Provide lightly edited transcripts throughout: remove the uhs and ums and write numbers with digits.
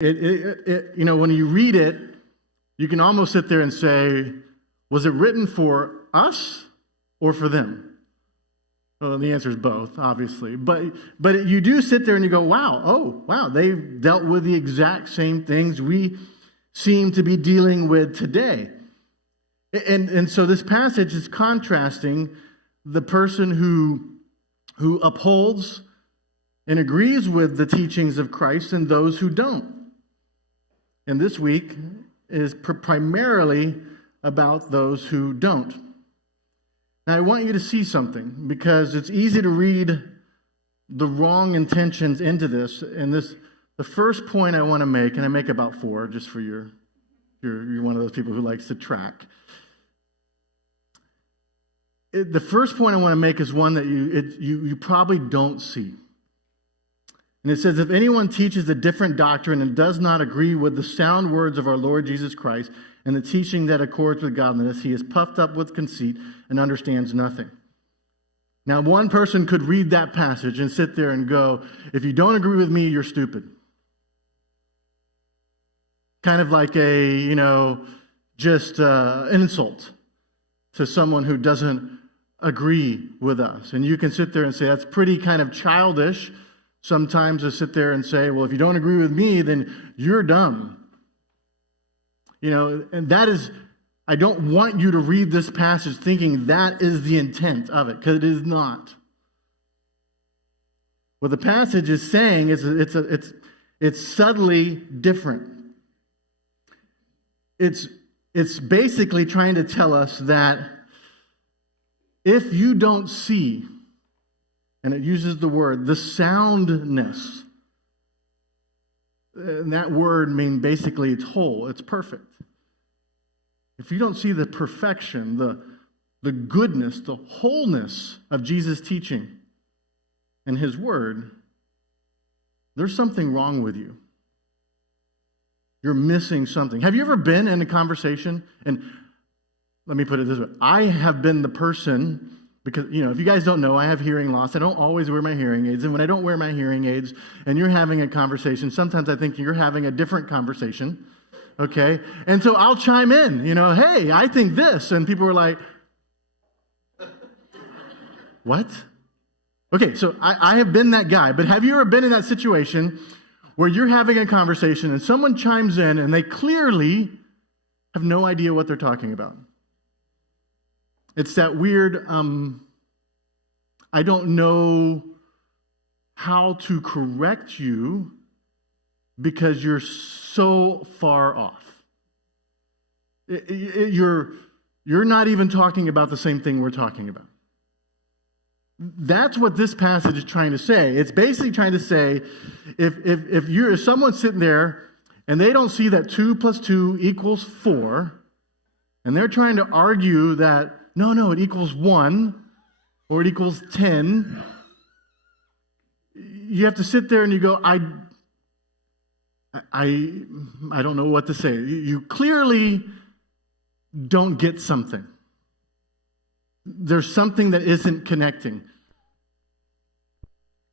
When you read it, you can almost sit there and say, was it written for us or for them? Well, the answer is both, obviously. But you do sit there and you go, wow, they dealt with the exact same things we seem to be dealing with today. And so this passage is contrasting the person who upholds and agrees with the teachings of Christ and those who don't. And this week is primarily about those who don't. Now, I want you to see something, because it's easy to read the wrong intentions into this. And the first point I want to make, and I make about 4, just for you're one of those people who likes to track. The first point I want to make is one that you probably don't see. And it says, if anyone teaches a different doctrine and does not agree with the sound words of our Lord Jesus Christ and the teaching that accords with godliness, he is puffed up with conceit and understands nothing. Now, one person could read that passage and sit there and go, if you don't agree with me, you're stupid. Kind of like an insult to someone who doesn't agree with us. And you can sit there and say, that's pretty kind of childish sometimes, to sit there and say, well, if you don't agree with me, then you're dumb. And that is, I don't want you to read this passage thinking that is the intent of it, because it is not. What the passage is saying is it's subtly different. It's basically trying to tell us that if you don't see, and it uses the word, the soundness, and that word means basically it's whole, it's perfect. If you don't see the perfection, the goodness, the wholeness of Jesus' teaching and his word, there's something wrong with you. You're missing something. Have you ever been in a conversation? And let me put it this way. I have been the person, because, if you guys don't know, I have hearing loss. I don't always wear my hearing aids. And when I don't wear my hearing aids and you're having a conversation, sometimes I think you're having a different conversation. Okay? And so I'll chime in, hey, I think this. And people are like, what? Okay, so I have been that guy. But have you ever been in that situation where you're having a conversation and someone chimes in and they clearly have no idea what they're talking about? It's that weird, I don't know how to correct you because you're so far off. You're not even talking about the same thing we're talking about. That's what this passage is trying to say. It's basically trying to say, if someone's sitting there and they don't see that 2 + 2 = 4, and they're trying to argue that, no, it equals 1, or it equals 10, you have to sit there and you go, I don't know what to say. You clearly don't get something. There's something that isn't connecting.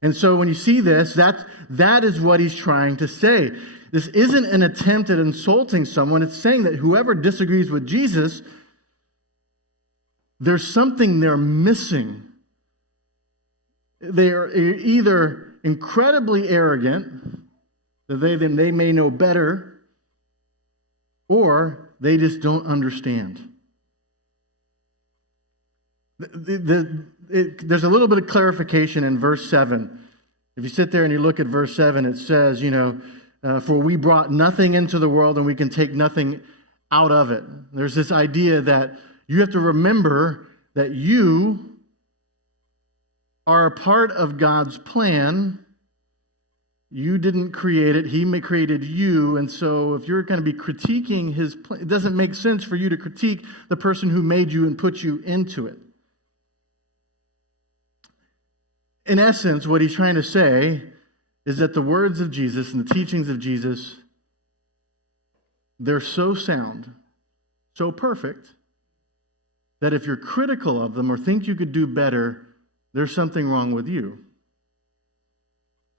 And so when you see this, that is what he's trying to say. This isn't an attempt at insulting someone. It's saying that whoever disagrees with Jesus, there's something they're missing. They are either incredibly arrogant, that they may know better, or they just don't understand. There's a little bit of clarification in verse 7. If you sit there and you look at verse 7, it says, for we brought nothing into the world and we can take nothing out of it. There's this idea that you have to remember that you are a part of God's plan. You didn't create it. He created you. And so if you're going to be critiquing his plan, it doesn't make sense for you to critique the person who made you and put you into it. In essence, what he's trying to say is that the words of Jesus and the teachings of Jesus, they're so sound, so perfect, that if you're critical of them or think you could do better, there's something wrong with you.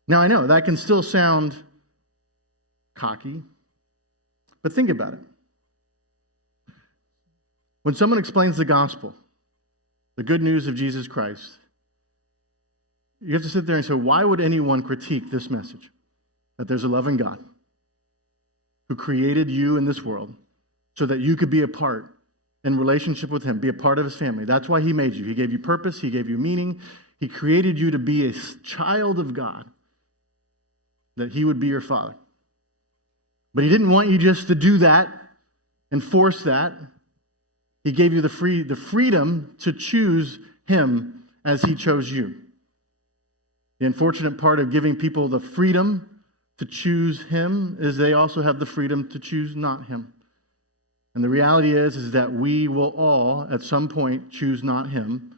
Now, I know that can still sound cocky. But think about it. When someone explains the gospel, the good news of Jesus Christ, you have to sit there and say, why would anyone critique this message? That there's a loving God who created you in this world so that you could be a part in relationship with him, be a part of his family. That's why he made you. He gave you purpose. He gave you meaning. He created you to be a child of God, that he would be your father. But he didn't want you just to do that and force that. He gave you the freedom to choose him as he chose you. The unfortunate part of giving people the freedom to choose him is they also have the freedom to choose not him. And the reality is that we will all, at some point, choose not him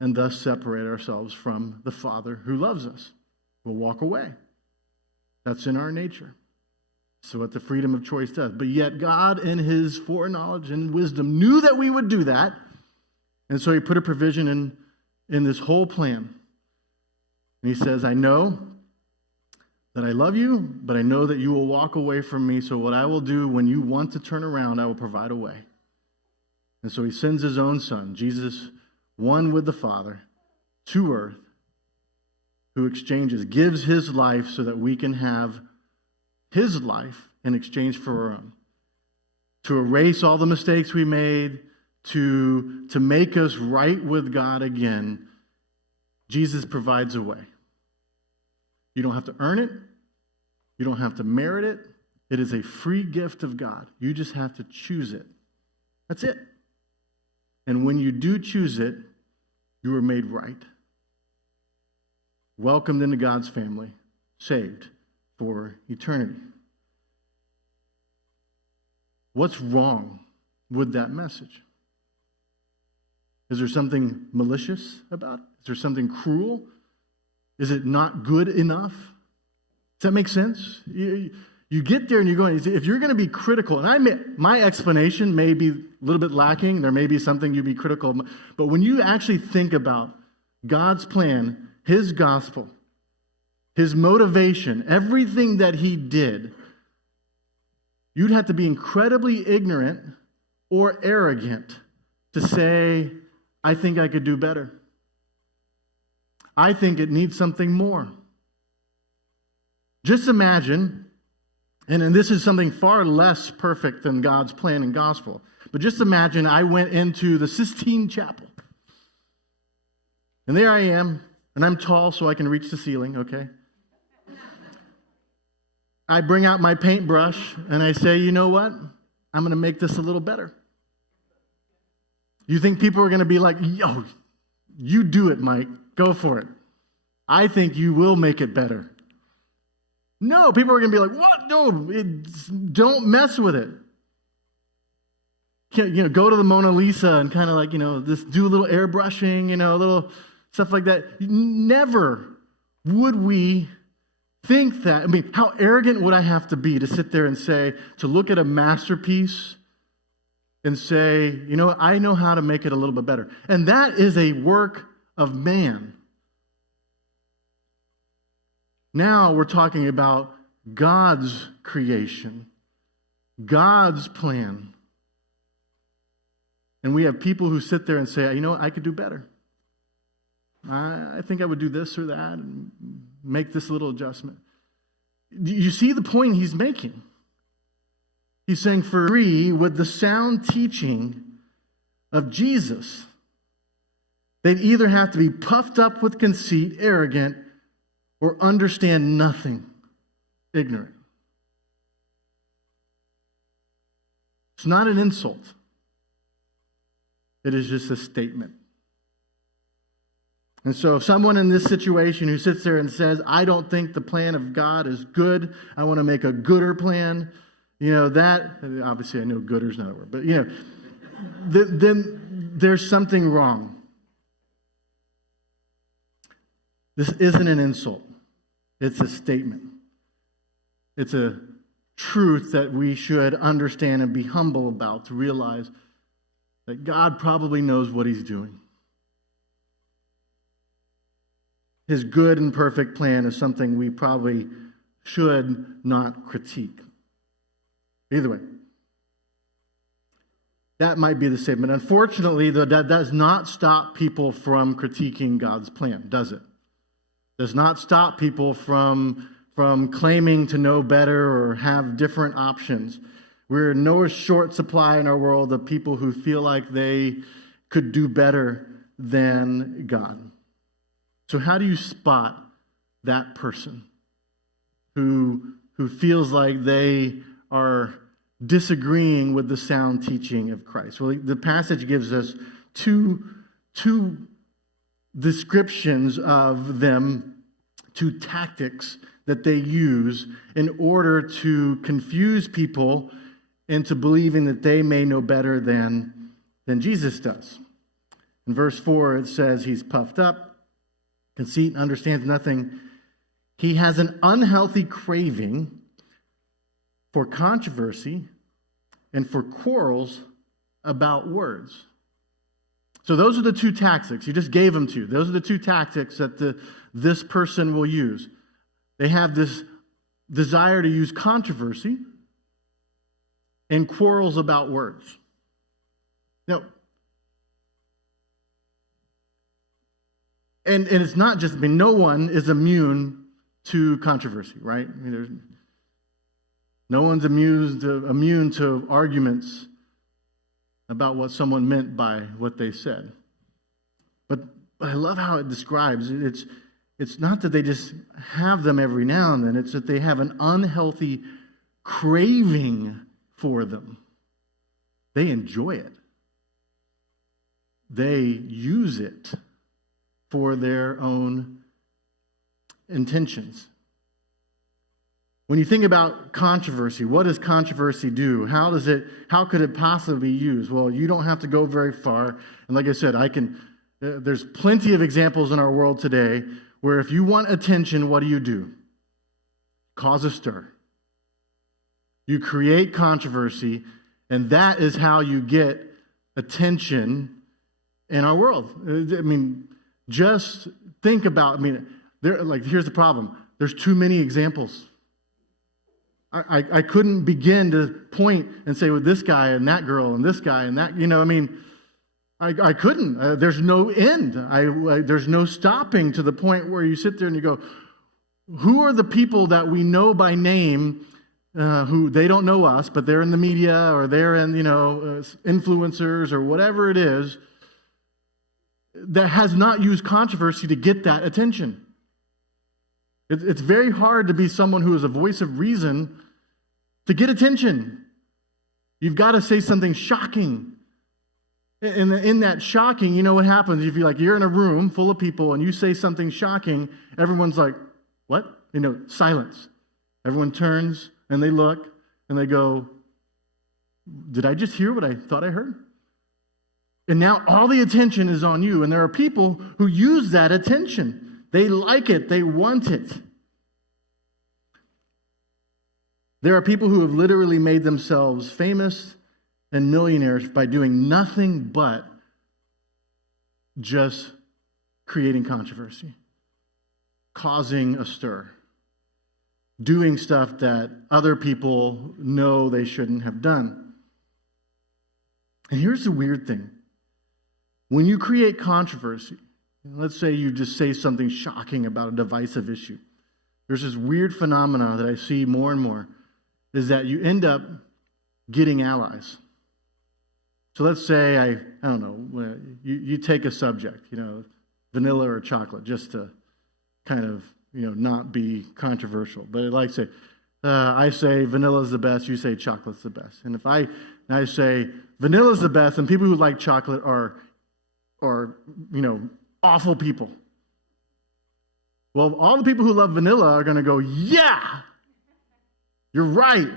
and thus separate ourselves from the Father who loves us. We'll walk away. That's in our nature. So what the freedom of choice does. But yet God, in his foreknowledge and wisdom, knew that we would do that. And so he put a provision in this whole plan. And he says, I know that I love you, but I know that you will walk away from me. So what I will do when you want to turn around, I will provide a way. And so he sends his own son, Jesus, one with the Father, to earth, who gives his life so that we can have his life in exchange for our own. To erase all the mistakes we made, to make us right with God again, Jesus provides a way. You don't have to earn it. You don't have to merit it. It is a free gift of God. You just have to choose it. That's it. And when you do choose it, you are made right. Welcomed into God's family, saved for eternity. What's wrong with that message? Is there something malicious about it? Is there something cruel? Is it not good enough? Does that make sense? You get there and you're going, if you're going to be critical, and I admit, my explanation may be a little bit lacking, there may be something you'd be critical of, but when you actually think about God's plan, his gospel, his motivation, everything that he did, you'd have to be incredibly ignorant or arrogant to say, I think I could do better. I think it needs something more. Just imagine, and this is something far less perfect than God's plan and gospel, but just imagine I went into the Sistine Chapel. And there I am, and I'm tall so I can reach the ceiling, okay? I bring out my paintbrush, and I say, you know what? I'm going to make this a little better. You think people are going to be like, yo, you do it, Mike. Go for it. I think you will make it better. No, people are going to be like, what? No, don't mess with it. Go to the Mona Lisa and kind of like, just do a little airbrushing, a little stuff like that. Never would we think that. I mean, how arrogant would I have to be to sit there and say, to look at a masterpiece and say, I know how to make it a little bit better. And that is a work of man. Now we're talking about God's creation, God's plan. And we have people who sit there and say, I could do better. I think I would do this or that and make this little adjustment. You see the point he's making? He's saying, for free with the sound teaching of Jesus, they'd either have to be puffed up with conceit, arrogant, or understand nothing, ignorant. It's not an insult. It is just a statement. And so if someone in this situation who sits there and says, I don't think the plan of God is good, I want to make a gooder plan, that, obviously I know gooder's not a word, but then there's something wrong. This isn't an insult. It's a statement. It's a truth that we should understand and be humble about, to realize that God probably knows what he's doing. His good and perfect plan is something we probably should not critique. Either way, that might be the statement. Unfortunately, that does not stop people from critiquing God's plan, does it? Does not stop people from claiming to know better or have different options. We're in no short supply in our world of people who feel like they could do better than God. So how do you spot that person who feels like they are disagreeing with the sound teaching of Christ? Well, the passage gives us two descriptions of them, two tactics that they use in order to confuse people into believing that they may know better than Jesus does. In verse 4, it says he's puffed up, conceit, understands nothing. He has an unhealthy craving for controversy and for quarrels about words. So those are the two tactics. You just gave them to you. Those are the two tactics that this person will use. They have this desire to use controversy and quarrels about words. Now, and it's not just, no one is immune to controversy, right? No one's immune to arguments about what someone meant by what they said. But I love how it describes it. It's not that they just have them every now and then. It's that they have an unhealthy craving for them. They enjoy it. They use it for their own intentions. When you think about controversy, what does controversy do? How could it possibly be used? Well, you don't have to go very far. And like I said, there's plenty of examples in our world today where if you want attention, what do? Cause a stir. You create controversy, and that is how you get attention in our world. Just think about, here's the problem. There's too many examples. I couldn't begin to point and say, well, this guy and that girl and this guy and that, I couldn't. There's no end. There's no stopping to the point where you sit there and you go, who are the people that we know by name who they don't know us, but they're in the media or they're in, influencers or whatever it is that has not used controversy to get that attention? It's very hard to be someone who is a voice of reason to get attention. You've got to say something shocking. And in that shocking, you know what happens? If you're in a room full of people and you say something shocking, everyone's like, what? Silence. Everyone turns and they look and they go, did I just hear what I thought I heard? And now all the attention is on you. And there are people who use that attention. They like it. They want it. There are people who have literally made themselves famous and millionaires by doing nothing but just creating controversy, causing a stir, doing stuff that other people know they shouldn't have done. And here's the weird thing. When you create controversy, let's say you just say something shocking about a divisive issue, there's this weird phenomena that I see more and more, is that you end up getting allies. So let's say, I don't know, you take a subject, vanilla or chocolate, just to kind of, not be controversial. But I say vanilla's the best, you say chocolate's the best. And if I say vanilla's the best, and people who like chocolate are awful people. Well, all the people who love vanilla are going to go, yeah, you're right.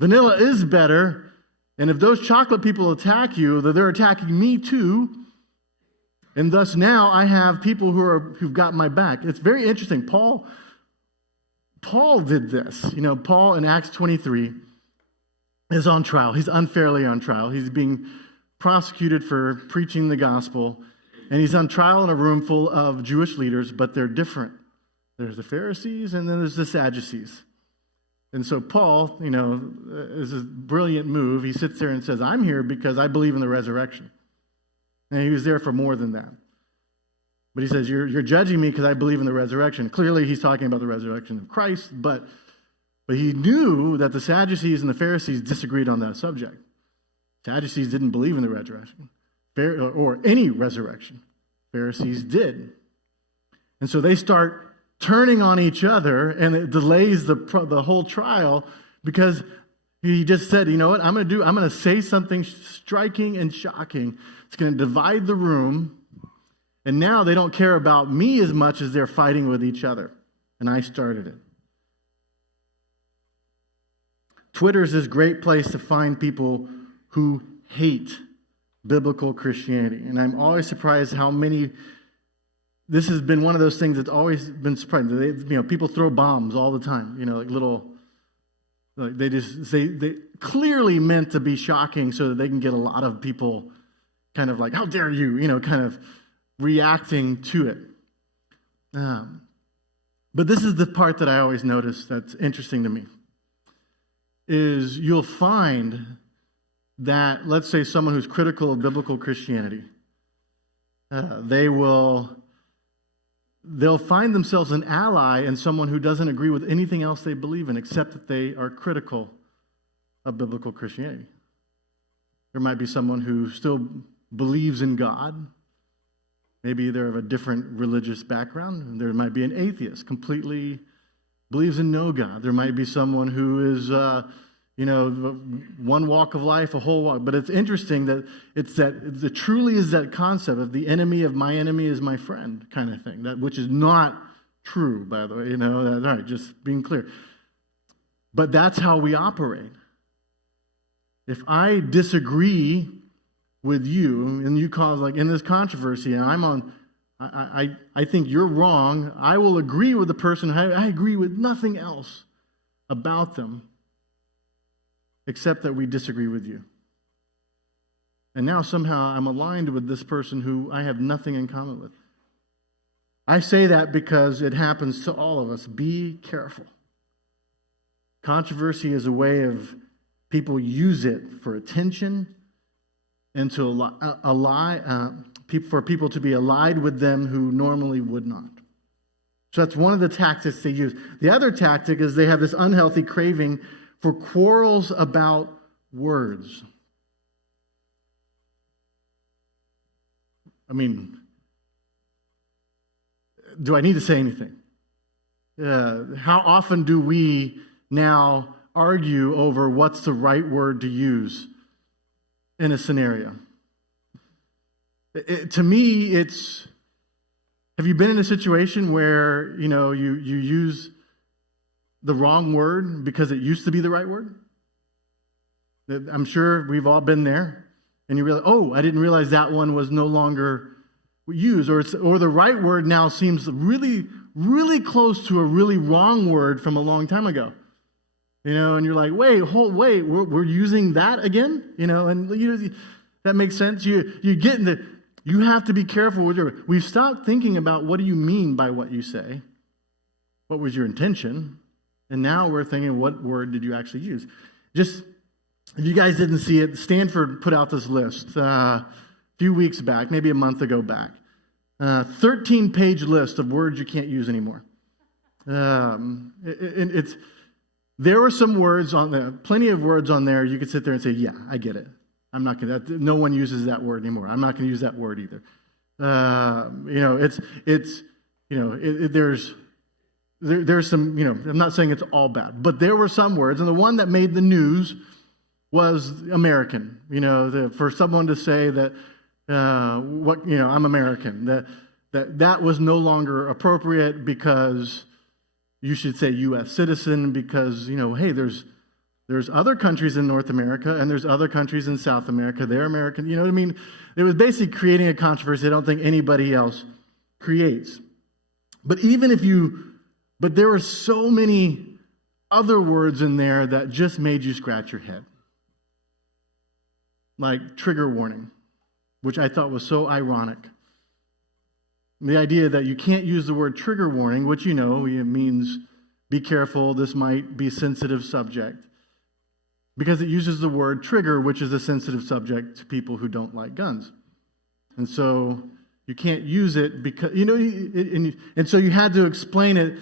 Vanilla is better. And if those chocolate people attack you, they're attacking me too. And thus now I have people who've got my back. It's very interesting. Paul did this. Paul in Acts 23 is on trial. He's unfairly on trial. He's being prosecuted for preaching the gospel. And he's on trial in a room full of Jewish leaders, but they're different. There's the Pharisees, and then there's the Sadducees. And so Paul, is a brilliant move. He sits there and says, I'm here because I believe in the resurrection. And he was there for more than that. But he says, you're judging me because I believe in the resurrection. Clearly, he's talking about the resurrection of Christ, but he knew that the Sadducees and the Pharisees disagreed on that subject. Sadducees didn't believe in the resurrection, or any resurrection. Pharisees did. And so they start turning on each other, and it delays the whole trial because he just said, you know what, I'm going to say something striking and shocking. It's going to divide the room, and now they don't care about me as much as they're fighting with each other. And I started it. Twitter is this great place to find people who hate biblical Christianity. And I'm always surprised how many. This has been one of those things that's always been surprising. People throw bombs all the time. They clearly meant to be shocking so that they can get a lot of people kind of like, how dare you, kind of reacting to it. But this is the part that I always notice that's interesting to me, is you'll find that, let's say someone who's critical of biblical Christianity, they'll find themselves an ally in someone who doesn't agree with anything else they believe in, except that they are critical of biblical Christianity. There might be someone who still believes in God. Maybe they're of a different religious background. There might be an atheist, completely believes in no God. There might be someone who is, one walk of life, a whole walk. But it's interesting that it truly is that concept of the enemy of my enemy is my friend kind of thing, which is not true, by the way. All right, just being clear. But that's how we operate. If I disagree with you and you cause, like in this controversy, and I think you're wrong, I will agree with the person. I agree with nothing else about them except that we disagree with you. And now somehow I'm aligned with this person who I have nothing in common with. I say that because it happens to all of us. Be careful. Controversy is a way of people use it for attention and for people to be allied with them who normally would not. So that's one of the tactics they use. The other tactic is they have this unhealthy craving for quarrels about words. I mean, do I need to say anything? How often do we now argue over what's the right word to use in a scenario? To me, have you been in a situation where, you use the wrong word because it used to be the right word? I'm sure we've all been there. And you realize, I didn't realize that one was no longer used. Or the right word now seems really, really close to a really wrong word from a long time ago. And you're like, wait, we're using that again? And that makes sense. You have to be careful with your. We've stopped thinking about what do you mean by what you say. What was your intention? And now we're thinking, what word did you actually use? Just, if you guys didn't see it, Stanford put out this list a few weeks back, maybe a month ago back. 13-page list of words you can't use anymore. There were some words on there, plenty of words on there. You could sit there and say, yeah, I get it. I'm not going to, no one uses that word anymore. I'm not going to use that word either. There's some, I'm not saying it's all bad, but there were some words, and the one that made the news was American. For someone to say that, I'm American, that was no longer appropriate because you should say U.S. citizen because, hey, there's other countries in North America and there's other countries in South America. They're American. You know what I mean? It was basically creating a controversy I don't think anybody else creates. But but there were so many other words in there that just made you scratch your head. Like trigger warning, which I thought was so ironic. The idea that you can't use the word trigger warning, which it means be careful, this might be a sensitive subject. Because it uses the word trigger, which is a sensitive subject to people who don't like guns. And so you can't use it because, and so you had to explain it.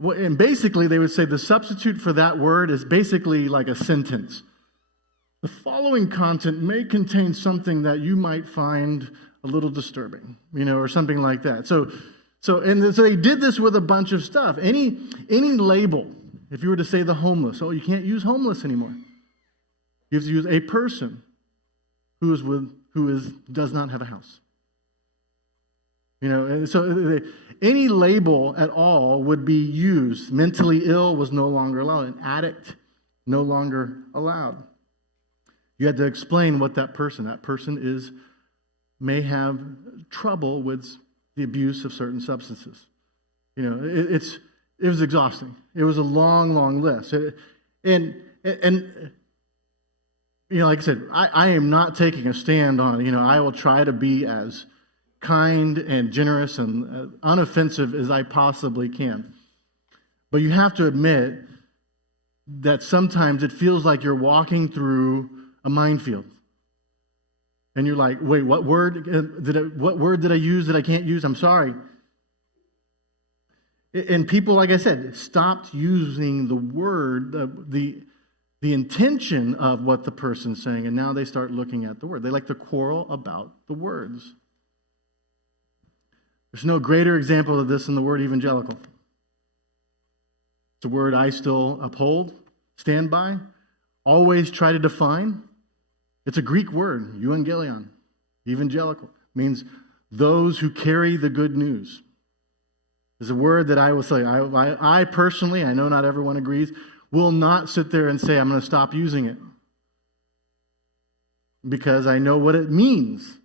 And basically they would say the substitute for that word is basically like a sentence. The following content may contain something that you might find a little disturbing, or something like that. So they did this with a bunch of stuff. Any label, if you were to say the homeless, you can't use homeless anymore. You have to use a person who does not have a house. So any label at all would be used. Mentally ill was no longer allowed. An addict, no longer allowed. You had to explain what that person may have trouble with the abuse of certain substances. It was exhausting. It was a long, long list. And like I said, I am not taking a stand on it. I will try to be as kind and generous and unoffensive as I possibly can. But you have to admit that sometimes it feels like you're walking through a minefield. And you're like, wait, what word did I use that I can't use? I'm sorry. And people, like I said, stopped using the word, the intention of what the person's saying, and now they start looking at the word. They like to quarrel about the words. There's no greater example of this than the word evangelical. It's a word I still uphold, stand by, always try to define. It's a Greek word, euangelion, evangelical. Means those who carry the good news. It's a word that I will say, I personally, I know not everyone agrees, will not sit there and say I'm going to stop using it. Because I know what it means.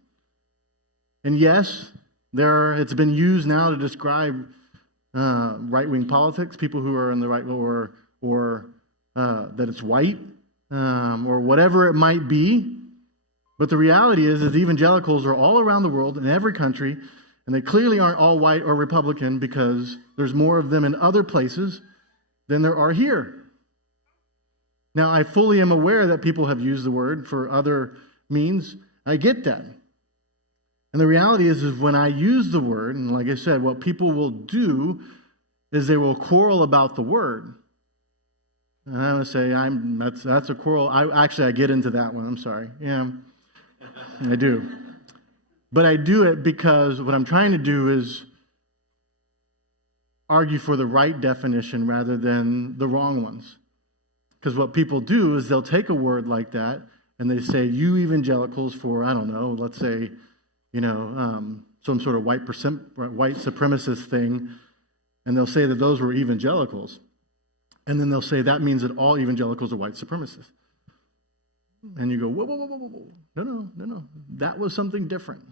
And yes, it's been used now to describe right-wing politics, people who are in the right, or that it's white, or whatever it might be. But the reality is evangelicals are all around the world, in every country, and they clearly aren't all white or Republican because there's more of them in other places than there are here. Now, I fully am aware that people have used the word for other means. I get that. And the reality is when I use the word, and like I said, what people will do is they will quarrel about the word. And I would say, that's a quarrel. I get into that one. I'm sorry. Yeah, I do. But I do it because what I'm trying to do is argue for the right definition rather than the wrong ones. Because what people do is they'll take a word like that and they say, you evangelicals for, I don't know, let's say, some sort of white supremacist thing, and they'll say that those were evangelicals. And then they'll say that means that all evangelicals are white supremacists. And you go, whoa. No. That was something different.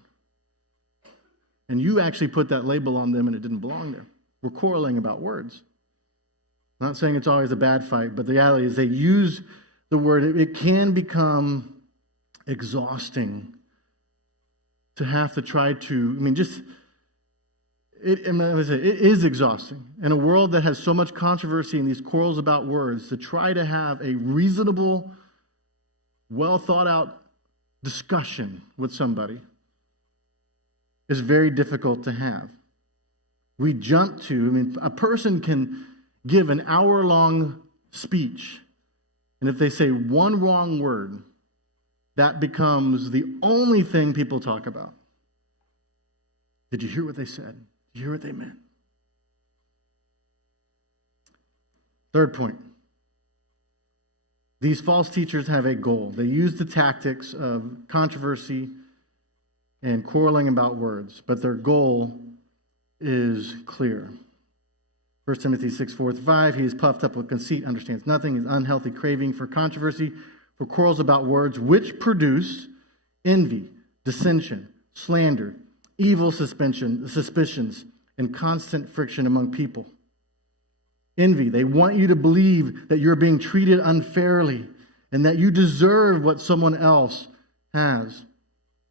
And you actually put that label on them and it didn't belong there. We're quarreling about words. I'm not saying it's always a bad fight, but the reality is they use the word. It can become exhausting to have to try to, it is exhausting. In a world that has so much controversy and these quarrels about words, to try to have a reasonable, well thought out discussion with somebody is very difficult to have. We jump to, a person can give an hour-long speech, and if they say one wrong word, that becomes the only thing people talk about. Did you hear what they said? Did you hear what they meant? Third point. These false teachers have a goal. They use the tactics of controversy and quarreling about words, but their goal is clear. 1 Timothy 6:4-5, he is puffed up with conceit, understands nothing, his unhealthy craving for controversy, for quarrels about words, which produce envy, dissension, slander, evil suspicions, and constant friction among people. Envy. They want you to believe that you're being treated unfairly and that you deserve what someone else has.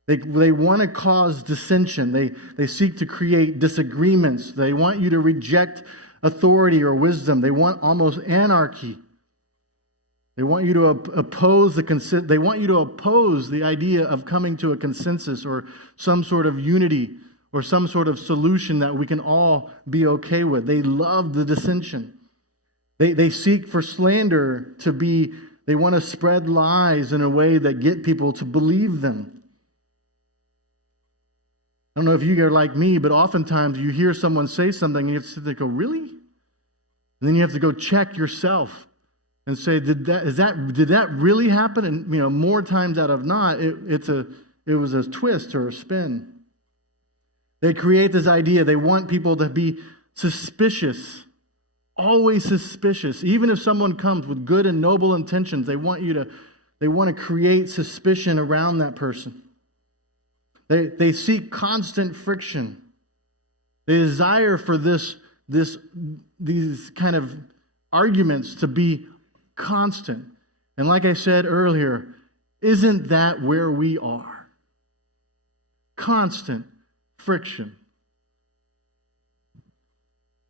They want to cause dissension. They seek to create disagreements. They want you to reject authority or wisdom. They want almost anarchy. They want you to oppose the idea of coming to a consensus or some sort of unity or some sort of solution that we can all be okay with. They love the dissension. They seek for slander to be, they want to spread lies in a way that get people to believe them. I don't know if you are like me, but oftentimes you hear someone say something and you have to sit there and go, really? And then you have to go check yourself and say, did that really happen? And more times out of not, it was a twist or a spin. They create this idea. They want people to be suspicious, always suspicious. Even if someone comes with good and noble intentions, they want to create suspicion around that person. They seek constant friction. They desire for these kind of arguments to be constant. And like I said earlier, isn't that where we are? Constant friction.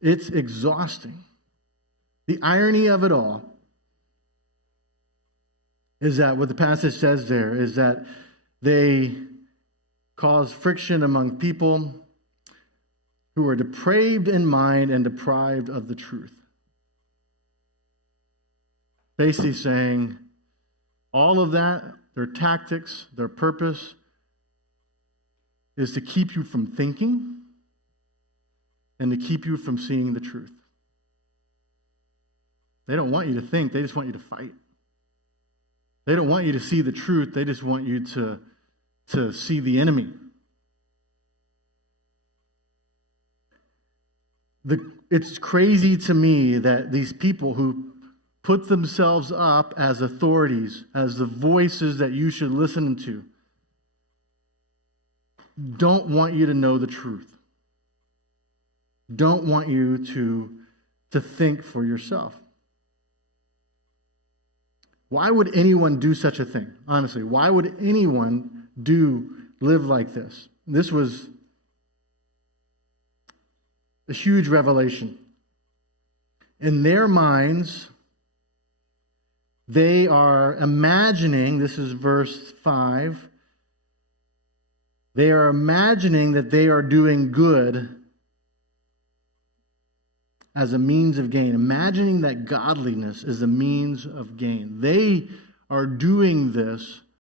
It's exhausting. The irony of it all is that what the passage says there is that they cause friction among people who are depraved in mind and deprived of the truth. Basically saying all of that, their tactics, their purpose, is to keep you from thinking and to keep you from seeing the truth. They don't want you to think, they just want you to fight. They don't want you to see the truth, they just want you to see the enemy. It's crazy to me that these people who put themselves up as authorities, as the voices that you should listen to, don't want you to know the truth. Don't want you to think for yourself. Why would anyone do such a thing? Honestly, why would anyone live like this? This was a huge revelation. In their minds, they are imagining, this is verse 5, they are imagining that they are doing good as a means of gain, imagining that godliness is a means of gain. They are doing this